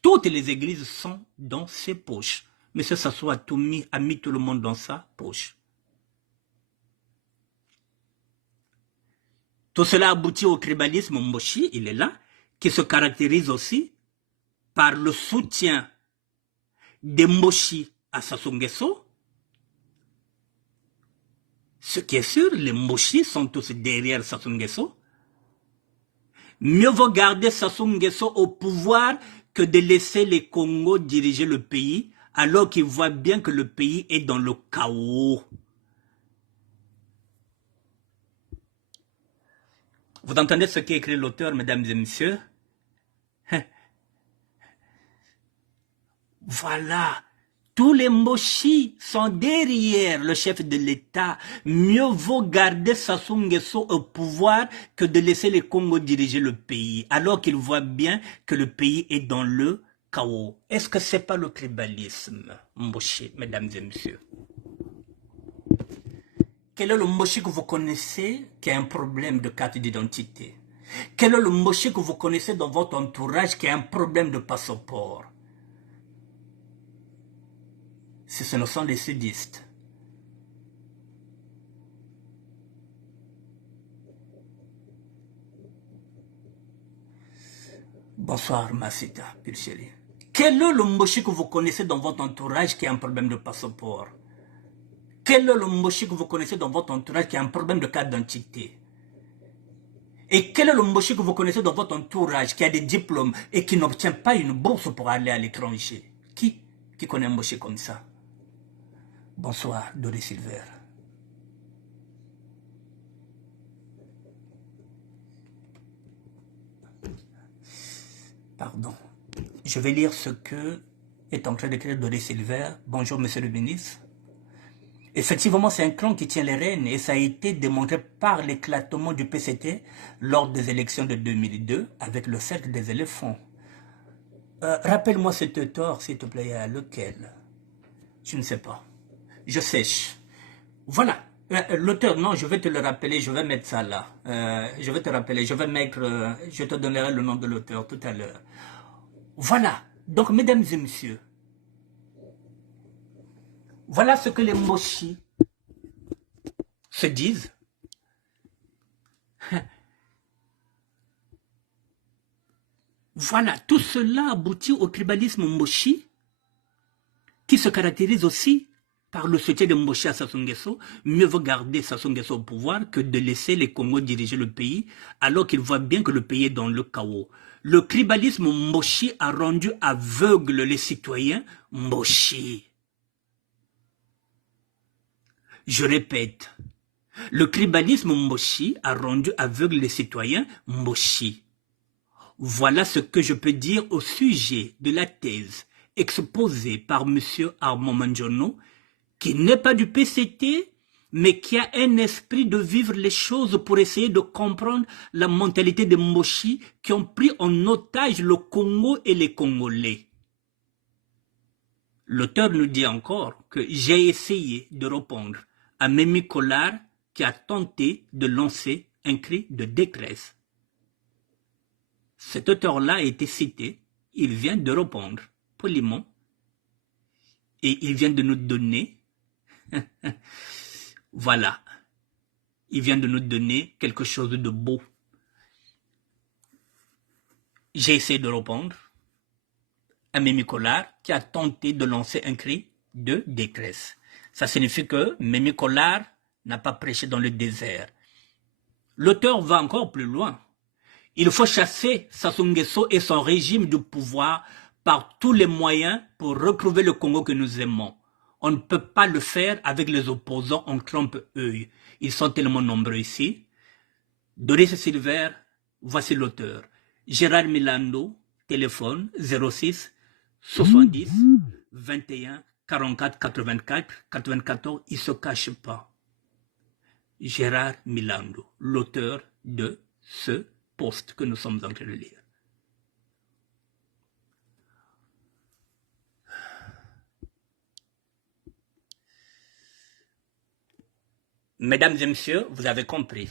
toutes les églises sont dans ses poches. M. Sassou a mis tout le monde dans sa poche. Tout cela aboutit au tribalisme Mboshi, il est là, qui se caractérise aussi par le soutien des Mboshi à Sassou Nguesso. Ce qui est sûr, les Mboshi sont tous derrière Sassou Nguesso. Mieux vaut garder Sassou Nguesso au pouvoir que de laisser les Congos diriger le pays, alors qu'ils voient bien que le pays est dans le chaos. Vous entendez ce qu'écrit l'auteur, mesdames et messieurs? Voilà. Tous les Mboshi sont derrière le chef de l'État. Mieux vaut garder Sassou Nguesso au pouvoir que de laisser les Congos diriger le pays, alors qu'ils voient bien que le pays est dans le chaos. Est-ce que ce n'est pas le tribalisme, Mboshi, mesdames et messieurs? Quel est le Mboshi que vous connaissez qui a un problème de carte d'identité? Quel est le Mboshi que vous connaissez dans votre entourage qui a un problème de passeport? ce ne sont les sudistes. Bonsoir, Masita, pile chérie. Quel est le Mboshi que vous connaissez dans votre entourage qui a un problème de passeport? Quel est le Mboshi que vous connaissez dans votre entourage qui a un problème de carte d'identité? Et quel est le Mboshi que vous connaissez dans votre entourage qui a des diplômes et qui n'obtient pas une bourse pour aller à l'étranger? Qui connaît un Mboshi comme ça? Bonsoir, Doris Silver. Pardon. Je vais lire ce que est en train d'écrire Doris Silver. Bonjour, monsieur le ministre. Effectivement, c'est un clan qui tient les rênes et ça a été démontré par l'éclatement du PCT lors des élections de 2002 avec le cercle des éléphants. Rappelle-moi cet auteur, s'il te plaît, lequel? Je ne sais pas. Je sèche. Voilà. L'auteur, non, je vais te le rappeler, je vais mettre ça là. Je vais te rappeler, je vais mettre, je te donnerai le nom de l'auteur tout à l'heure. Voilà. Donc, mesdames et messieurs, voilà ce que les Mboshi se disent. Voilà, tout cela aboutit au tribalisme Mboshi, qui se caractérise aussi par le soutien de Mboshi à Sassou Nguesso. Mieux vaut garder Sassou Nguesso au pouvoir que de laisser les Congos diriger le pays, alors qu'ils voient bien que le pays est dans le chaos. Le tribalisme Mboshi a rendu aveugles les citoyens Mboshi. Je répète, le tribalisme Mboshi a rendu aveugles les citoyens Mboshi. Voilà ce que je peux dire au sujet de la thèse exposée par M. Armand Manjono, qui n'est pas du PCT, mais qui a un esprit de vivre les choses pour essayer de comprendre la mentalité des Mboshi qui ont pris en otage le Congo et les Congolais. L'auteur nous dit encore que j'ai essayé de répondre à Mémie Collard qui a tenté de lancer un cri de détresse. Cet auteur-là a été cité, il vient de répondre poliment et il vient de nous donner, voilà, il vient de nous donner quelque chose de beau. J'ai essayé de répondre à Mémie Collard qui a tenté de lancer un cri de détresse. Ça signifie que Mémie Collard n'a pas prêché dans le désert. L'auteur va encore plus loin. Il faut chasser Sassou Nguesso et son régime du pouvoir par tous les moyens pour retrouver le Congo que nous aimons. On ne peut pas le faire avec les opposants en trompe-œil. Ils sont tellement nombreux ici. Doris Silver, voici l'auteur. Gérard Milando, téléphone 06 70 21 44 84 94, il ne se cache pas. Gérard Milando, l'auteur de ce post que nous sommes en train de lire. Mesdames et messieurs, vous avez compris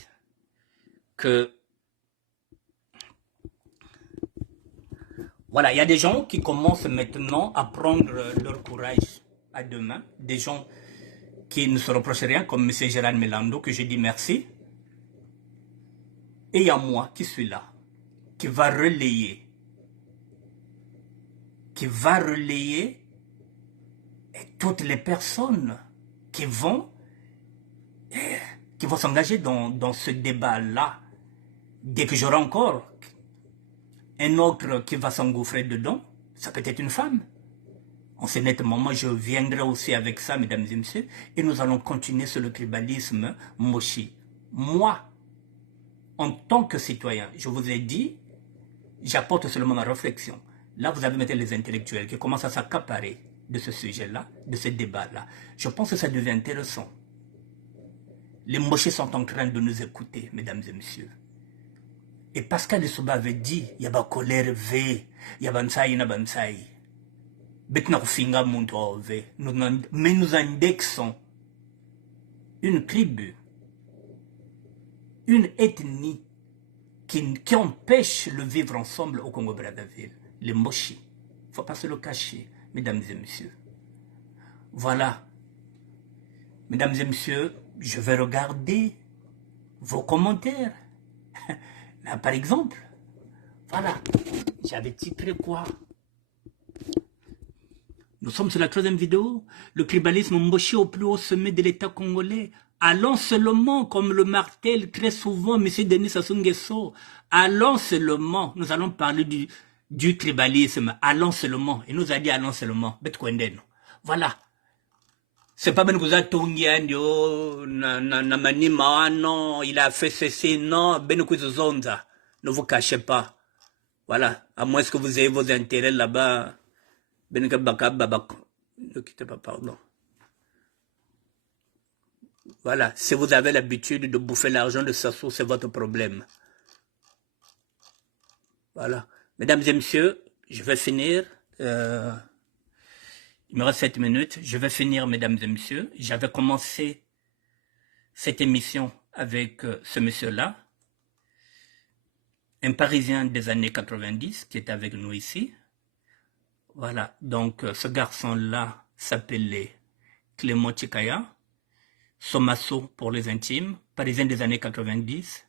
que voilà, il y a des gens qui commencent maintenant à prendre leur courage à deux mains, des gens qui ne se reprochent rien, comme M. Gérard Milando, que je dis merci. Et il y a moi qui suis là, qui va relayer toutes les personnes qui vont s'engager dans ce débat-là. Dès que j'aurai encore un autre qui va s'engouffrer dedans, ça peut être une femme. On sait nettement, moi je viendrai aussi avec ça, mesdames et messieurs, et nous allons continuer sur le tribalisme Mboshi. Moi, en tant que citoyen, je vous ai dit, j'apporte seulement ma réflexion. Là, vous avez maintenant les intellectuels qui commencent à s'accaparer de ce sujet-là, de ce débat-là. Je pense que ça devient intéressant. Les Mboshi sont en train de nous écouter, mesdames et messieurs. Et Pascal Lissouba avait dit, il y a pas colère V, il y a bansaï na bansaï. Mais nous indexons une tribu, une ethnie qui empêche le vivre ensemble au Congo-Brazzaville, les Mboshi. Il ne faut pas se le cacher, mesdames et messieurs. Voilà. Mesdames et messieurs, je vais regarder vos commentaires. Là, par exemple, voilà. J'avais titré quoi? Nous sommes sur la troisième vidéo. Le tribalisme mboché au plus haut sommet de l'État congolais. Allons seulement, comme le martèle très souvent M. Denis Sassou Nguesso, allons seulement. Nous allons parler du tribalisme. Allons seulement. Il nous a dit allons seulement. Voilà. C'est pas Ben Gouza Tongiandio, Namanima, non, il a fait ceci, non, Ben Zonza. Ne vous cachez pas. Voilà. À moins que vous ayez vos intérêts là-bas. Ben Gabaka Babak. Ne quittez pas, pardon. Voilà. Si vous avez l'habitude de bouffer l'argent de Sassou, c'est votre problème. Voilà. Mesdames et messieurs, je vais finir. Il me reste 7 minutes. Je vais finir, mesdames et messieurs. J'avais commencé cette émission avec ce monsieur-là, un Parisien des années 90 qui est avec nous ici. Voilà, donc ce garçon-là s'appelait Clément Chikaya, Somasso pour les intimes, Parisien des années 90.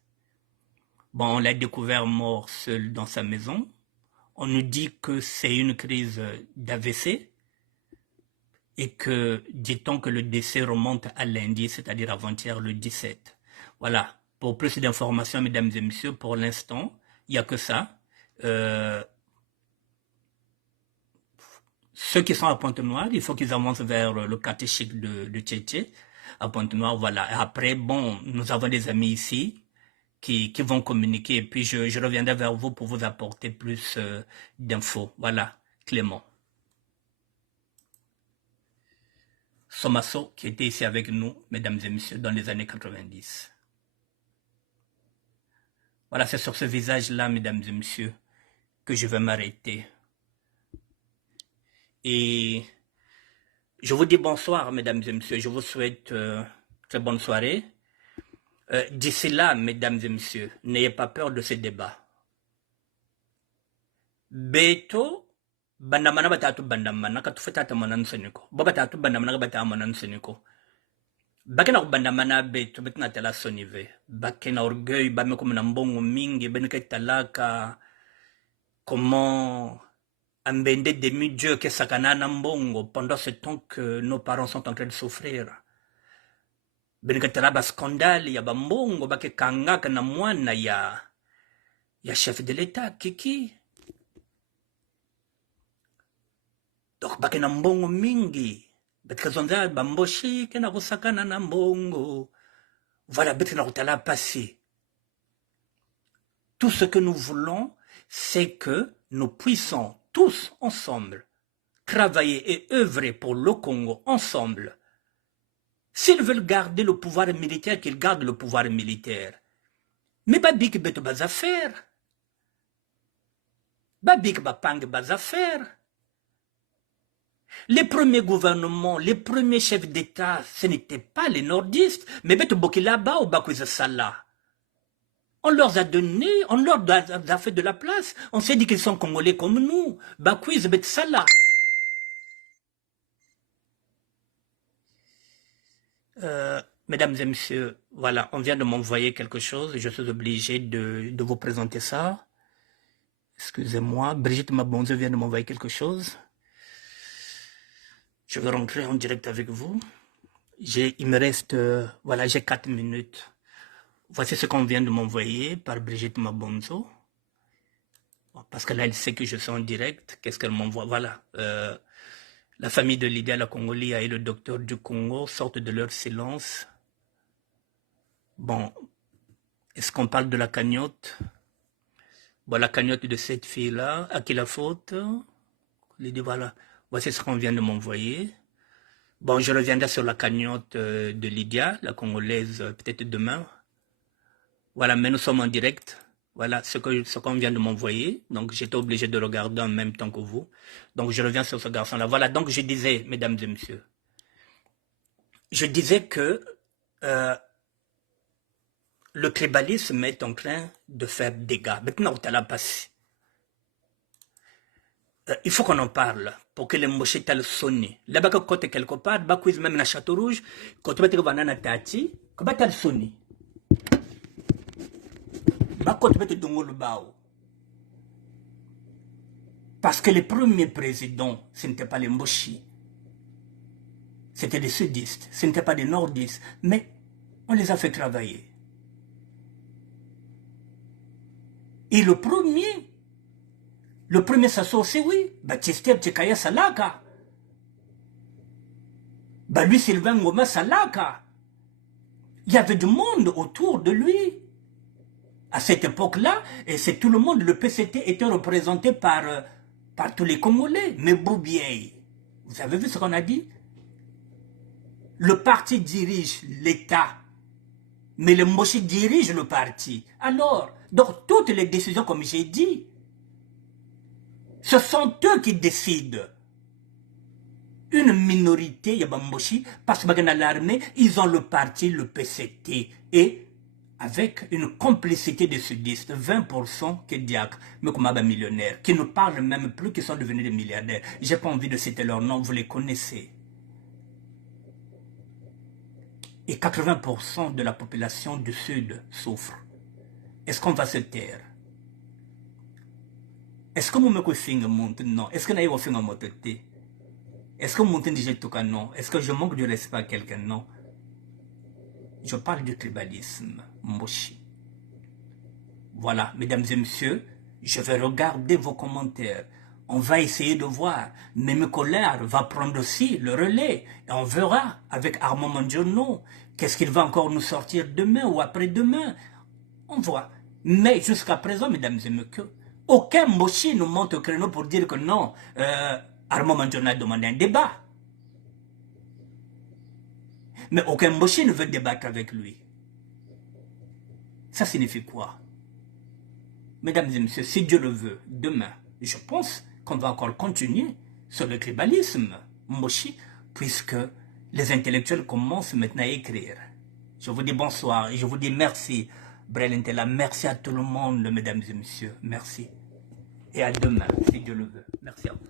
Bon, on l'a découvert mort seul dans sa maison. On nous dit que c'est une crise d'AVC et que, dit-on que le décès remonte à lundi, c'est-à-dire avant-hier le 17. Voilà, pour plus d'informations, mesdames et messieurs, pour l'instant, il n'y a que ça. Ceux qui sont à Pointe-Noire, il faut qu'ils avancent vers le quartier chic de Tchétché, à Pointe-Noire, voilà. Et après, bon, nous avons des amis ici qui vont communiquer, et puis je reviendrai vers vous pour vous apporter plus d'infos. Voilà, Clément. Somasso, qui était ici avec nous, mesdames et messieurs, dans les années 90. Voilà, c'est sur ce visage-là, mesdames et messieurs, que je vais m'arrêter. Et je vous dis bonsoir, mesdames et messieurs. Je vous souhaite très bonne soirée. D'ici là, mesdames et messieurs, n'ayez pas peur de ces débats. Beto, bandamana batatu bandamana, katufeta manan seniko. Bobatatu bandamana bata manan seniko. Bakena bandamana beto, betna tela sonive. Bakena orgueil, bame comme nambongo mingi, benke talaka. Comment Ambende demi-dieu que sakana nambongo pendant ce temps que nos parents sont en train de souffrir. Benekatara ba scandale ya bambongo bake kangaka na mwana ya chef de l'État kiki. Donc bake na mbongo mingi. Betka zonza bamboshi ke na kusakana na mbongo. Voilà, betka na kutala passé. Tout ce que nous voulons, c'est que nous puissions tous ensemble travailler et œuvrer pour le Congo ensemble. S'ils veulent garder le pouvoir militaire, qu'ils gardent le pouvoir militaire. Mais babik beto bas affaire. Babik bapang bas affaire. Les premiers gouvernements, les premiers chefs d'État, ce n'étaient pas les nordistes, mais beto bokilaba ou bakuza sala. On leur a donné, on leur a fait de la place. On s'est dit qu'ils sont congolais comme nous. Bakuiz bet sala. Mesdames et messieurs, voilà, on vient de m'envoyer quelque chose. Je suis obligé de vous présenter ça. Excusez-moi, Brigitte Mabonzo vient de m'envoyer quelque chose. Je vais rentrer en direct avec vous. Il me reste, voilà, j'ai 4 minutes. Voici ce qu'on vient de m'envoyer par Brigitte Mabonzo. Bon, parce que là, elle sait que je suis en direct. Qu'est-ce qu'elle m'envoie? Voilà. La famille de Lydia la Congolia et le docteur du Congo sortent de leur silence. Bon, est-ce qu'on parle de la cagnotte? Bon, la cagnotte de cette fille-là, à qui la faute? Lydia, voilà. Voici ce qu'on vient de m'envoyer. Bon, je reviendrai sur la cagnotte de Lydia, la Congolaise, peut-être demain. Voilà, mais nous sommes en direct. Voilà ce qu'on vient de m'envoyer. Donc, j'étais obligé de regarder en même temps que vous. Donc, je reviens sur ce garçon-là. Voilà, donc je disais, mesdames et messieurs, je disais que le tribalisme est en train de faire dégâts. Maintenant, tu as la passe. il faut qu'on en parle pour que les mochés tal sonne. Là-bas, quand tu es quelque part, bah, quiz même dans Château Rouge, quand tu vas te voir tati, quand tu tal sonne. Bah, quand tu vas te donner le bao. Parce que les premiers présidents, ce n'étaient pas les mochis. C'était des sudistes, ce n'étaient pas des nordistes, mais on les a fait travailler. Et le premier s'associé, oui, Baptiste Tchekaya Salaka. Bah lui, Sylvain Ngoma Salaka. Il y avait du monde autour de lui. À cette époque-là, et c'est tout le monde, le PCT était représenté par tous les Congolais. Mais Boubier, vous avez vu ce qu'on a dit? Le parti dirige l'État, mais le Moshi dirige le parti. Alors, dans toutes les décisions, comme j'ai dit, ce sont eux qui décident. Une minorité, Yabamboshi, parce que dans l'armée, ils ont le parti, le PCT, et avec une complicité de sudistes, 20% qui diacre, mais comme un millionnaire, qui ne parlent même plus, qui sont devenus des milliardaires. J'ai pas envie de citer leur nom, vous les connaissez. Et 80% de la population du Sud souffre. Est-ce qu'on va se taire? Est-ce que mon mec finge monte? Non. Est-ce que naïve finge monte? Est-ce que mon dit tout cas? Non. Est-ce que je manque de respect à quelqu'un? Non. Je parle du tribalisme, Moshi. Voilà, mesdames et messieurs, je vais regarder vos commentaires. On va essayer de voir. Même Colère va prendre aussi le relais. Et on verra avec Armand Mandjono qu'est-ce qu'il va encore nous sortir demain ou après-demain. On voit. Mais jusqu'à présent, mesdames et messieurs, aucun Moshi nous monte au créneau pour dire que non, Armand Mandjono a demandé un débat. Mais aucun Moshi ne veut débattre avec lui. Ça signifie quoi? Mesdames et messieurs, si Dieu le veut, demain, je pense qu'on va encore continuer sur le tribalisme, Moshi, puisque les intellectuels commencent maintenant à écrire. Je vous dis bonsoir et je vous dis merci, Brelintella. Merci à tout le monde, mesdames et messieurs. Merci. Et à demain, si Dieu le veut. Merci à vous.